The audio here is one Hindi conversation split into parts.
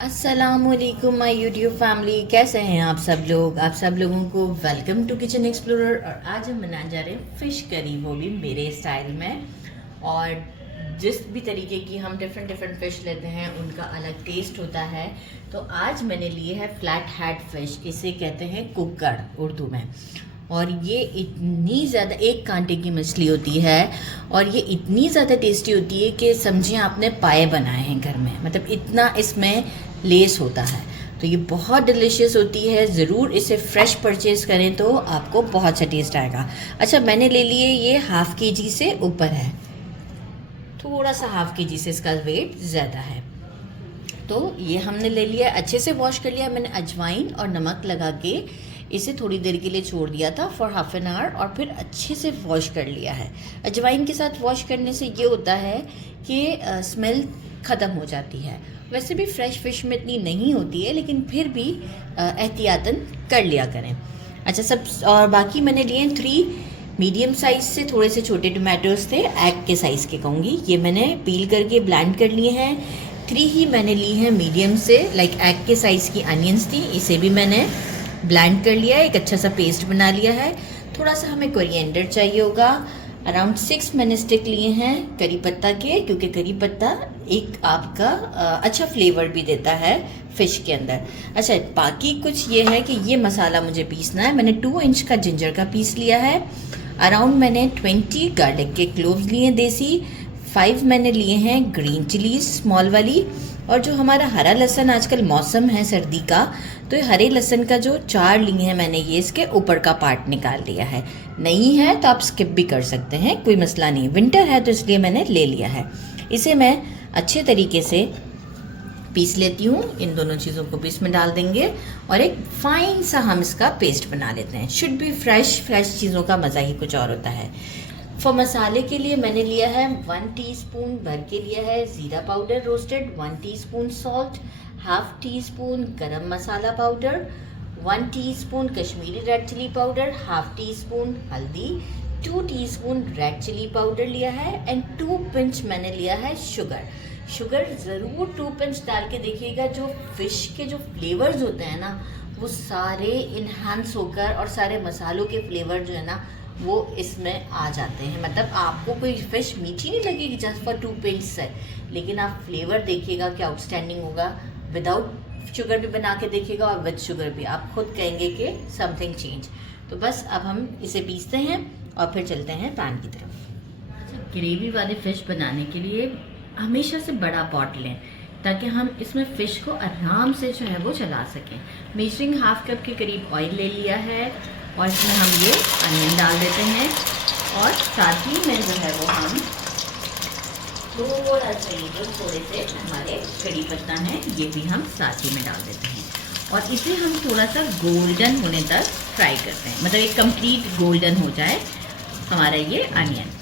अस्सलामुअलैकुम माय यूट्यूब फैमिली, कैसे हैं आप सब लोग। आप सब लोगों को वेलकम टू किचन एक्सप्लोरर। और आज हम बनाने जा रहे हैं फ़िश करी, वो भी मेरे स्टाइल में। और जिस भी तरीके की हम डिफरेंट फ़िश लेते हैं उनका अलग टेस्ट होता है। तो आज मैंने लिए है फ्लैट हेड फ़िश, इसे कहते हैं कुक्कड़ उर्दू में। और ये इतनी ज़्यादा एक कांटे की मछली होती है और ये इतनी ज़्यादा टेस्टी होती है कि समझिए आपने पाए बनाए हैं घर में, मतलब इतना इसमें लेस होता है। तो ये बहुत डिलीशियस होती है, ज़रूर इसे फ्रेश परचेज़ करें तो आपको बहुत अच्छा टेस्ट आएगा। अच्छा, मैंने ले लिए ये हाफ़ केजी से ऊपर है, थोड़ा सा हाफ़ केजी से इसका वेट ज़्यादा है। तो ये हमने ले लिया, अच्छे से वॉश कर लिया। मैंने अजवाइन और नमक लगा के इसे थोड़ी देर के लिए छोड़ दिया था फॉर हाफ एन आवर, और फिर अच्छे से वॉश कर लिया है। अजवाइन के साथ वॉश करने से ये होता है कि स्मेल ख़त्म हो जाती है। वैसे भी फ्रेश फ़िश में इतनी नहीं होती है, लेकिन फिर भी एहतियातन कर लिया करें। अच्छा सब, और बाकी मैंने लिए 3 मीडियम साइज़ से थोड़े से छोटे टमाटोज़ थे, एग के साइज़ के कहूँगी। ये मैंने पील करके ब्लेंड कर लिए हैं। 3 ही मैंने ली हैं मीडियम से, लाइक एग के साइज़ की अनियंस थी, इसे भी मैंने ब्लेंड कर लिया है, एक अच्छा सा पेस्ट बना लिया है। थोड़ा सा हमें कोरिएंडर चाहिए होगा, अराउंड 6 मैंने स्टिक लिए हैं करी पत्ता के, क्योंकि करी पत्ता एक आपका अच्छा फ्लेवर भी देता है फ़िश के अंदर। अच्छा, बाकी कुछ ये है कि ये मसाला मुझे पीसना है। मैंने 2 इंच का जिंजर का पीस लिया है, अराउंड मैंने 20 गार्लिक के क्लोव्स लिए देसी, 5 मैंने लिए हैं ग्रीन चिलीज स्मॉल वाली, और जो हमारा हरा लहसुन आजकल मौसम है सर्दी का, तो ये हरे लहसुन का जो 4 लिए हैं मैंने, ये इसके ऊपर का पार्ट निकाल लिया है। नहीं है तो आप स्किप भी कर सकते हैं, कोई मसला नहीं। विंटर है तो इसलिए मैंने ले लिया है। इसे मैं अच्छे तरीके से पीस लेती हूँ। इन दोनों चीज़ों को पीस में डाल देंगे और एक फाइन सा हम इसका पेस्ट बना लेते हैं। शुड बी फ्रेश चीज़ों का मज़ा ही कुछ और होता है। फॉर मसाले के लिए मैंने लिया है 1 टीस्पून भर के लिया है jeera powder roasted, 1 teaspoon salt, half teaspoon garam masala powder, 1 teaspoon Kashmiri red chilli powder, half teaspoon haldi, 2 teaspoon red chilli powder लिया है, एंड 2 पिंच मैंने लिया है शुगर ज़रूर 2 पिंच डाल के देखिएगा। जो फ़िश के जो फ्लेवर्स होते हैं ना, वो सारे इन्हांस होकर और सारे मसालों के फ्लेवर जो है ना वो इसमें आ जाते हैं। मतलब आपको कोई फ़िश मीठी नहीं लगेगी जस्ट फॉर 2 पिंच से, लेकिन आप फ्लेवर देखिएगा कि आउटस्टैंडिंग होगा। विदाउट शुगर भी बना के देखिएगा और विद शुगर भी, आप खुद कहेंगे कि समथिंग चेंज। तो बस अब हम इसे पीसते हैं और फिर चलते हैं पैन की तरफ। ग्रेवी वाले फ़िश बनाने के लिए हमेशा से बड़ा पॉट लें, ताकि हम इसमें फ़िश को आराम से जो है वो चला सकें। मेजरिंग हाफ कप के करीब ऑयल ले लिया है और इसमें हम ये अनियन डाल देते हैं, और साथ ही में जो है वो हम थोड़ा सा ये जो थोड़े से हमारे कड़ी पत्ता हैं ये भी हम साथ ही में डाल देते हैं, और इसे हम थोड़ा सा गोल्डन होने तक फ्राई करते हैं, मतलब एक कंप्लीट गोल्डन हो जाए हमारा ये अनियन।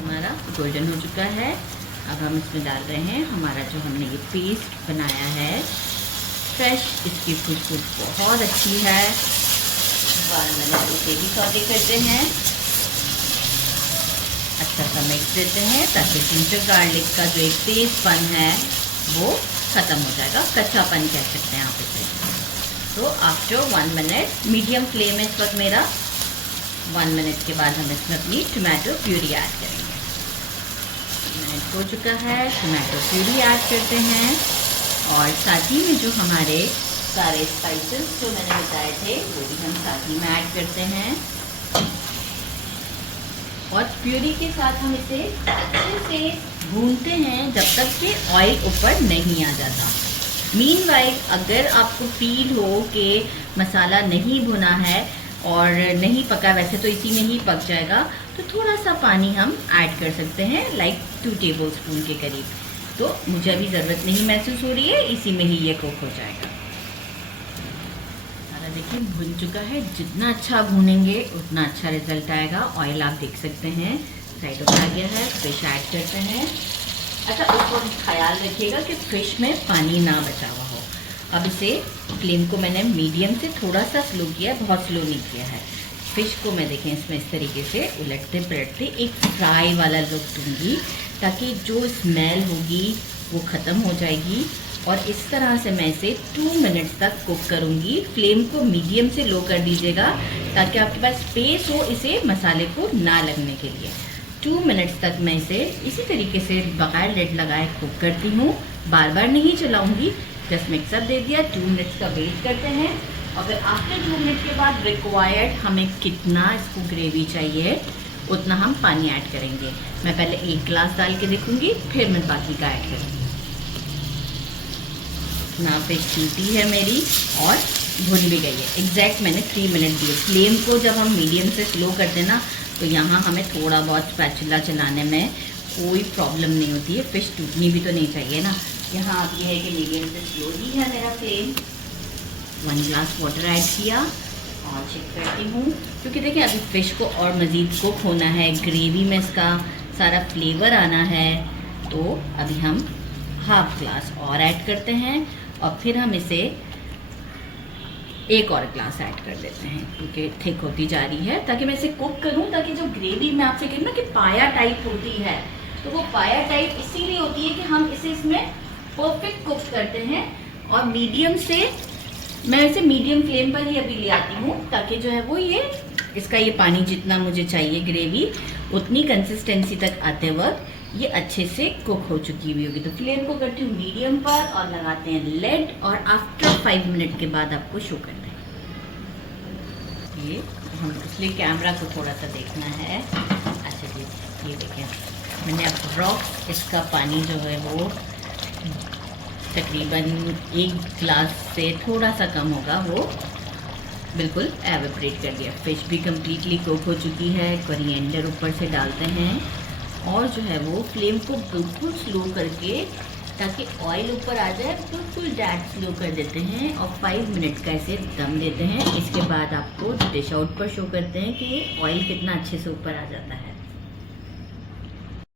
हमारा गोल्डन हो चुका है। अब हम इसमें डाल रहे हैं हमारा जो हमने ये पेस्ट बनाया है फ्रेश, इसकी खुशबू बहुत अच्छी है। और मैंने इसे भी सौटे करते हैं, अच्छा सा मिक्स देते हैं, ताकि जिंजर गार्लिक का जो एक तेज़पन है वो ख़त्म हो जाएगा, कच्चापन कह सकते हैं आप इसे। तो आफ्टर 1 मिनट, मीडियम फ्लेम है इस वक्त मेरा, 1 मिनट के बाद हम इसमें अपनी टमाटो प्यूरी ऐड करेंगे। मिनट हो चुका है, टमाटो प्यूरी ऐड करते हैं, और साथ ही में जो हमारे सारे स्पाइसेस जो मैंने बताए थे वो भी हम साथ ही में ऐड करते हैं, और प्यूरी के साथ हम इसे अच्छे से भूनते हैं जब तक कि ऑयल ऊपर नहीं आ जाता। मीनवाइल अगर आपको फील हो कि मसाला नहीं भुना है और नहीं पका, वैसे तो इसी में ही पक जाएगा, तो थोड़ा सा पानी हम ऐड कर सकते हैं, लाइक 2 टेबलस्पून के करीब। तो मुझे अभी ज़रूरत नहीं महसूस हो रही है, इसी में ही ये कुक हो जाएगा। सारा देखिए भुन चुका है, जितना अच्छा भूनेंगे उतना अच्छा रिजल्ट आएगा। ऑयल आप देख सकते हैं साइड हो गया है, फिश ऐड करते हैं। अच्छा, उसको ख्याल रखिएगा कि फ़िश में पानी ना बचा हुआ हो। अब इसे फ्लेम को मैंने मीडियम से थोड़ा सा स्लो किया, बहुत स्लो नहीं किया है। फ़िश को मैं देखें इसमें इस तरीके से उलटते पलटते एक फ्राई वाला लुक दूँगी, ताकि जो स्मेल होगी वो ख़त्म हो जाएगी। और इस तरह से मैं इसे 2 मिनट्स तक कुक करूँगी। फ्लेम को मीडियम से लो कर दीजिएगा ताकि आपके पास स्पेस हो इसे मसाले को ना लगने के लिए। 2 मिनट्स तक मैं इसे इसी तरीके से बगैर लिड लगाए कुक करती हूँ। बार बार नहीं चलाऊँगी, जस्ट मिक्सअप दे दिया। 2 मिनट्स का वेट करते हैं। अगर आफ्टर 2 मिनट के बाद रिक्वायर्ड हमें कितना इसको ग्रेवी चाहिए उतना हम पानी ऐड करेंगे। मैं पहले 1 गिलास डाल के देखूँगी, फिर मैं बाकी का ऐड करूँगी। ना फिश टूटी है मेरी और भुन भी गई है। एग्जैक्ट मैंने 3 मिनट दिए। फ्लेम को जब हम मीडियम से स्लो कर देना तो यहाँ हमें थोड़ा बहुत स्पैचुला चलाने में कोई प्रॉब्लम नहीं होती है। फ़िश टूटनी भी तो नहीं चाहिए ना। यहाँ अब ये है कि मीडियम से स्लो ही है मेरा फ्लेम। 1 गिलास वाटर ऐड किया और चेक करती हूँ, क्योंकि देखिए अभी फ़िश को और मज़ीद कुक होना है, ग्रेवी में इसका सारा फ्लेवर आना है। तो अभी हम हाफ ग्लास और ऐड करते हैं और फिर हम इसे 1 और ग्लास ऐड कर देते हैं, क्योंकि थिक होती जा रही है, ताकि मैं इसे कुक करूं, ताकि जो ग्रेवी मैं आपसे कह रही हूँ ना कि पाया टाइप होती है, तो वो पाया टाइप इसीलिए होती है कि हम इसे इसमें परफेक्ट कुक करते हैं। और मीडियम से मैं इसे मीडियम फ्लेम पर ही अभी ले आती हूँ, ताकि जो है वो ये इसका ये पानी जितना मुझे चाहिए ग्रेवी उतनी कंसिस्टेंसी तक आते वक्त ये अच्छे से कुक हो चुकी हुई होगी। तो फ्लेम को करती हूँ मीडियम पर और लगाते हैं लिड, और आफ्टर 5 मिनट के बाद आपको शो करना है। ये हम इसलिए कैमरा को थोड़ा सा देखना है। अच्छा जी, ये देखें मैंने अप्रॉक्स इसका पानी जो है वो तकरीबन 1 गिलास से थोड़ा सा कम होगा, वो बिल्कुल एवेपरेट कर दिया। फ़िश भी कम्प्लीटली कुक हो चुकी है। कोरिएंडर ऊपर से डालते हैं और जो है वो फ्लेम को बिल्कुल स्लो करके, ताकि ऑयल ऊपर आ जाए, बिल्कुल डैड स्लो कर देते हैं और 5 मिनट का इसे दम देते हैं। इसके बाद आपको डिश आउट पर शो करते हैं कि ये ऑयल कितना अच्छे से ऊपर आ जाता है।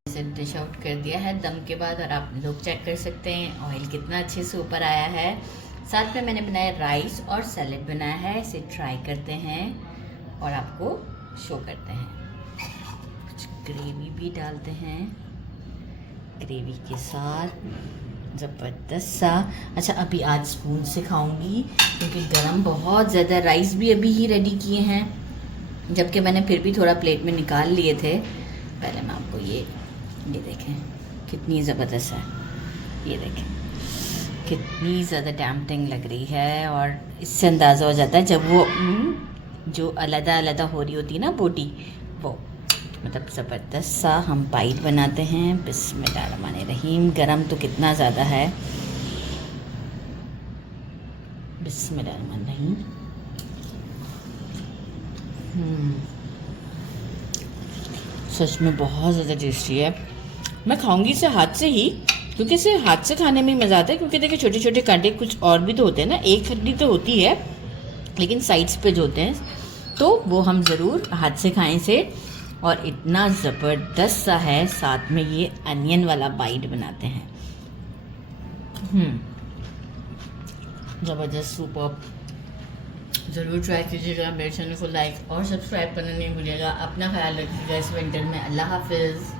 इसे डिश आउट कर दिया है दम के बाद, और आप लोग चेक कर सकते हैं ऑयल कितना अच्छे से ऊपर आया है। साथ में मैंने बनाया राइस और सैलेड बनाया है। इसे ट्राई करते हैं और आपको शो करते हैं। कुछ ग्रेवी भी डालते हैं, ग्रेवी के साथ ज़बरदस्त सा। अच्छा, अभी आज स्पून से खाऊंगी क्योंकि गरम बहुत ज़्यादा। राइस भी अभी ही रेडी किए हैं, जबकि मैंने फिर भी थोड़ा प्लेट में निकाल लिए थे। पहले मैं आपको ये देखें कितनी ज़बरदस्त है। ये देखें कितनी ज़्यादा टैम्पटिंग लग रही है, और इससे अंदाज़ा हो जाता है जब वो जो अलग अलग हो रही होती है ना बोटी, वो मतलब ज़बरदस्त सा हम बाइट बनाते हैं। बिस्मिल्लाहिर्रहमानिर्रहीम। गरम तो कितना ज़्यादा है। बिस्मिल्लाहिर्रहमानिर्रहीम। सच में बहुत ज़्यादा टेस्टी है। मैं खाऊंगी इसे हाथ से ही, क्योंकि इसे हाथ से खाने में मज़ा आता है। क्योंकि देखिए छोटे छोटे कांटे कुछ और भी तो होते हैं ना, एक हड्डी तो होती है, लेकिन साइड्स पे जो होते हैं तो वो हम ज़रूर हाथ से खाएं इसे। और इतना ज़बरदस्त सा है। साथ में ये अनियन वाला बाइट बनाते हैं। ज़बरदस्त, सुपर। ज़रूर ट्राई कीजिएगा। मेरे चैनल को लाइक और सब्सक्राइब करना नहीं भूलिएगा। अपना ख्याल रखिएगा इस विंटर में। अल्लाह हाफिज़।